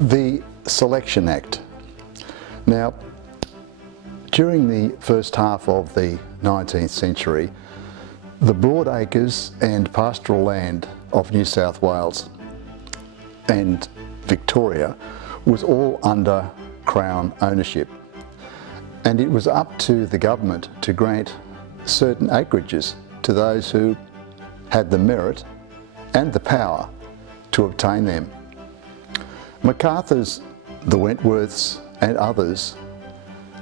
The Selection Act. Now, during the first half of the 19th century, the broad acres and pastoral land of New South Wales and Victoria was all under Crown ownership, and it was up to the government to grant certain acreages to those who had the merit and the power to obtain them. MacArthur's, the Wentworths and others,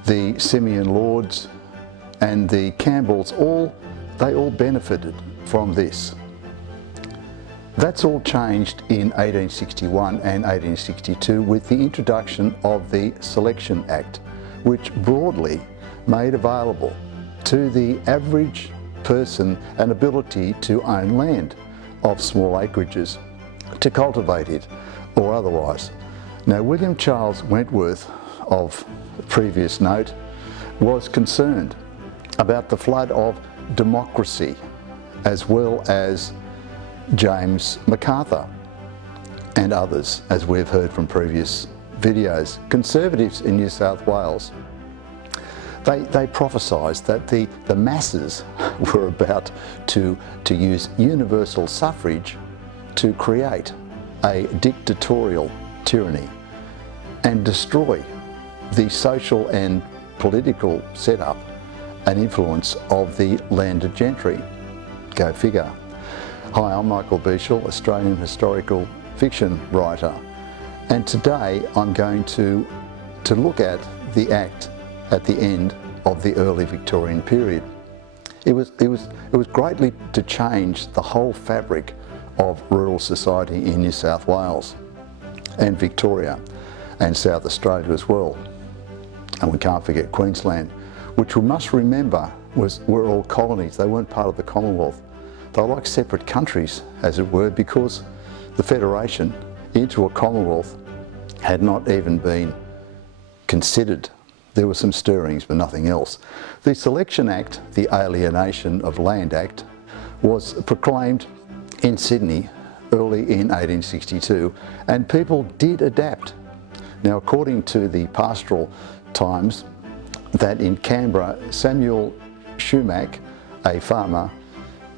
the Simeon Lords and the Campbells, they all benefited from this. That's all changed in 1861 and 1862 with the introduction of the Selection Act, which broadly made available to the average person an ability to own land of small acreages, to cultivate it or otherwise. Now, William Charles Wentworth, of previous note, was concerned about the flood of democracy, as well as James MacArthur and others, as we've heard from previous videos. Conservatives in New South Wales, they prophesied that the masses were about to use universal suffrage to create a dictatorial tyranny and destroy the social and political setup and influence of the landed gentry. Go figure. Hi, I'm Michael Beashall, Australian historical fiction writer, and today I'm going to look at the Act at the end of the early Victorian period. It was greatly to change the whole fabric of rural society in New South Wales and Victoria and South Australia as well. And we can't forget Queensland, which we must remember were all colonies. They weren't part of the Commonwealth. They were like separate countries, as it were, because the federation into a Commonwealth had not even been considered. There were some stirrings, but nothing else. The Selection Act, the Alienation of Land Act, was proclaimed in Sydney early in 1862, and people did adapt. Now, according to the Pastoral Times, that in Canberra, Samuel Shumack, a farmer,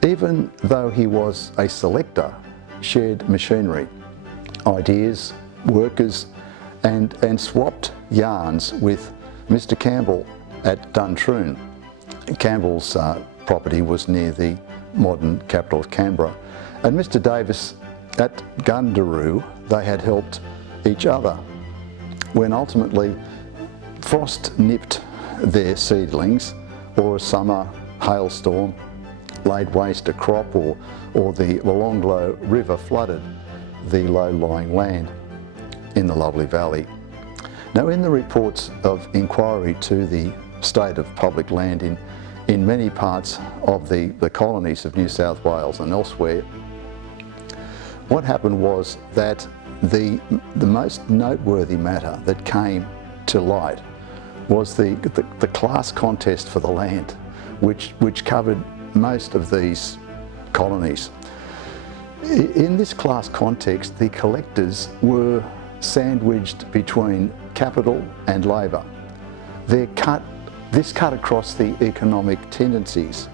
even though he was a selector, shared machinery, ideas, workers, and swapped yarns with Mr. Campbell at Duntroon. Campbell's property was near the modern capital of Canberra, and Mr. Davis at Gundaroo. They had helped each other when ultimately frost nipped their seedlings, or a summer hailstorm laid waste a crop, or the Wollonglow River flooded the low-lying land in the lovely valley. Now, in the reports of inquiry to the state of public land in many parts of the colonies of New South Wales and elsewhere, what happened was that the most noteworthy matter that came to light was the class contest for the land, which covered most of these colonies. In this class context, the collectors were sandwiched between capital and labour. This cut across the economic tendencies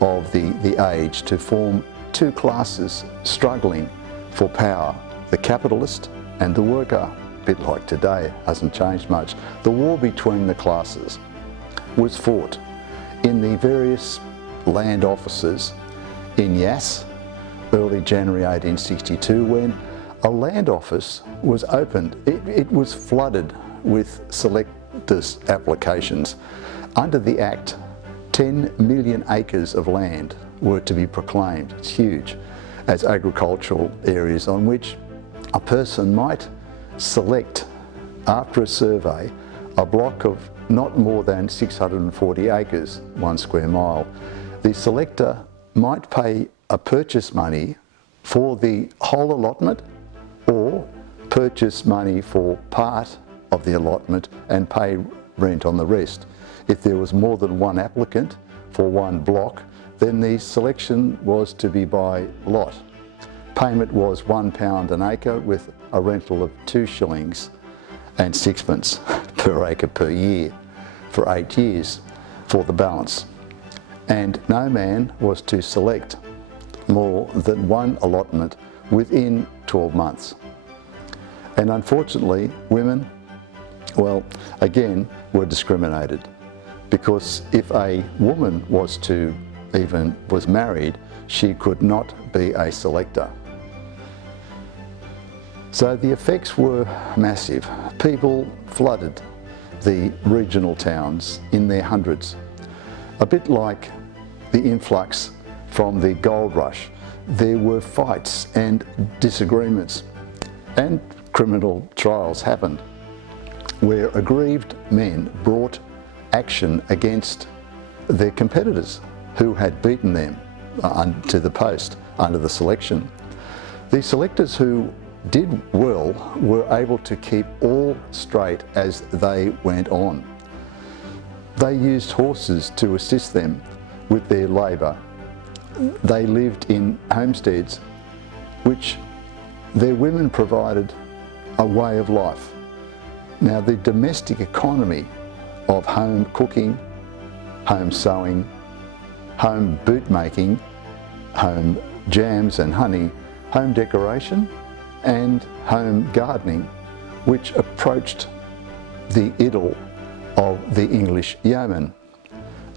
of the age to form two classes struggling for power, the capitalist and the worker. A bit like today, hasn't changed much. The war between the classes was fought in the various land offices in Yass, early January 1862, when a land office was opened. It was flooded with selectors' applications. Under the Act, 10 million acres of land were to be proclaimed, it's huge, as agricultural areas on which a person might select, after a survey, a block of not more than 640 acres, 1 square mile. The selector might pay a purchase money for the whole allotment, or purchase money for part of the allotment and pay rent on the rest. If there was more than one applicant for one block, then the selection was to be by lot. Payment was £1 an acre with a rental of 2 shillings and sixpence per acre per year for 8 years for the balance. And no man was to select more than one allotment within 12 months. And unfortunately, women, well, again, were discriminated, because if a woman was married, she could not be a selector. So the effects were massive. People flooded the regional towns in their hundreds. A bit like the influx from the gold rush, there were fights and disagreements, and criminal trials happened, where aggrieved men brought action against their competitors who had beaten them to the post under the selection. The selectors who did well were able to keep all straight as they went on. They used horses to assist them with their labour. They lived in homesteads which their women provided a way of life. Now, the domestic economy of home cooking, home sewing, home boot making, home jams and honey, home decoration and home gardening, which approached the idyll of the English yeoman.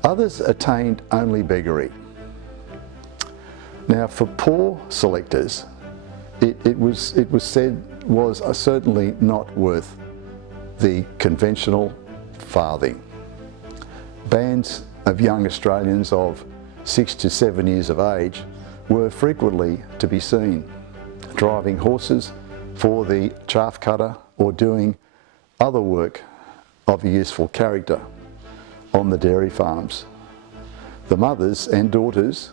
Others attained only beggary. Now, for poor selectors, it was said was certainly not worth the conventional farthing. Bands of young Australians of 6 to 7 years of age were frequently to be seen driving horses for the chaff cutter or doing other work of a useful character on the dairy farms. The mothers and daughters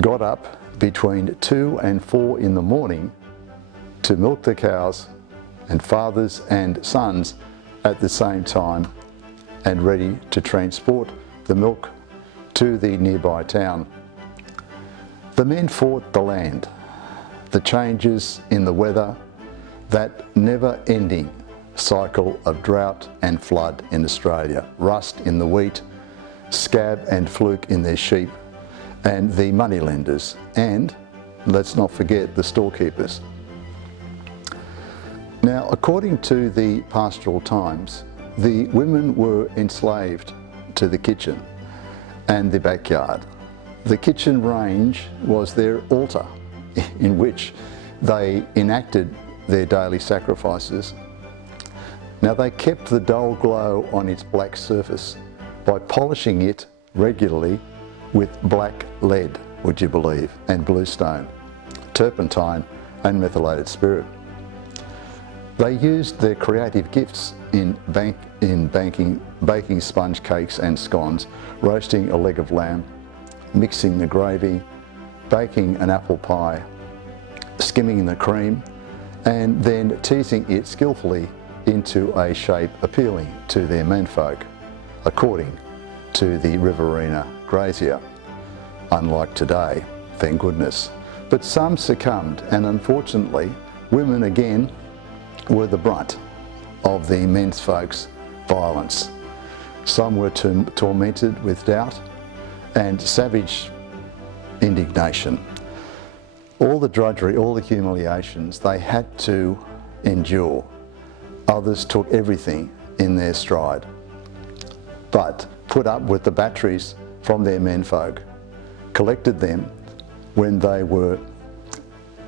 got up between 2 and 4 in the morning to milk the cows, and fathers and sons at the same time, and ready to transport the milk to the nearby town. The men fought the land, the changes in the weather, that never-ending cycle of drought and flood in Australia, rust in the wheat, scab and fluke in their sheep, and the moneylenders, and let's not forget the storekeepers. Now, according to the Pastoral Times, the women were enslaved to the kitchen and the backyard. The kitchen range was their altar in which they enacted their daily sacrifices. Now, they kept the dull glow on its black surface by polishing it regularly with black lead, would you believe, and bluestone, turpentine and methylated spirit. They used their creative gifts in baking sponge cakes and scones, roasting a leg of lamb, mixing the gravy, baking an apple pie, skimming the cream, and then teasing it skillfully into a shape appealing to their menfolk, according to the Riverina grazier. Unlike today, thank goodness. But some succumbed, and unfortunately, women again were the brunt of the menfolk's violence. Some were tormented with doubt and savage indignation. All the drudgery, all the humiliations they had to endure. Others took everything in their stride, but put up with the batteries from their menfolk, collected them when they were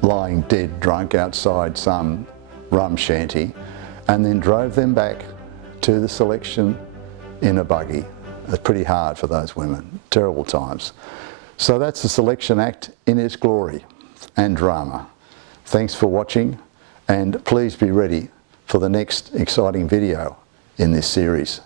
lying dead drunk outside some rum shanty, and then drove them back to the selection in a buggy. It's pretty hard for those women, terrible times. So that's the Selection Act in its glory and drama. Thanks for watching, and please be ready for the next exciting video in this series.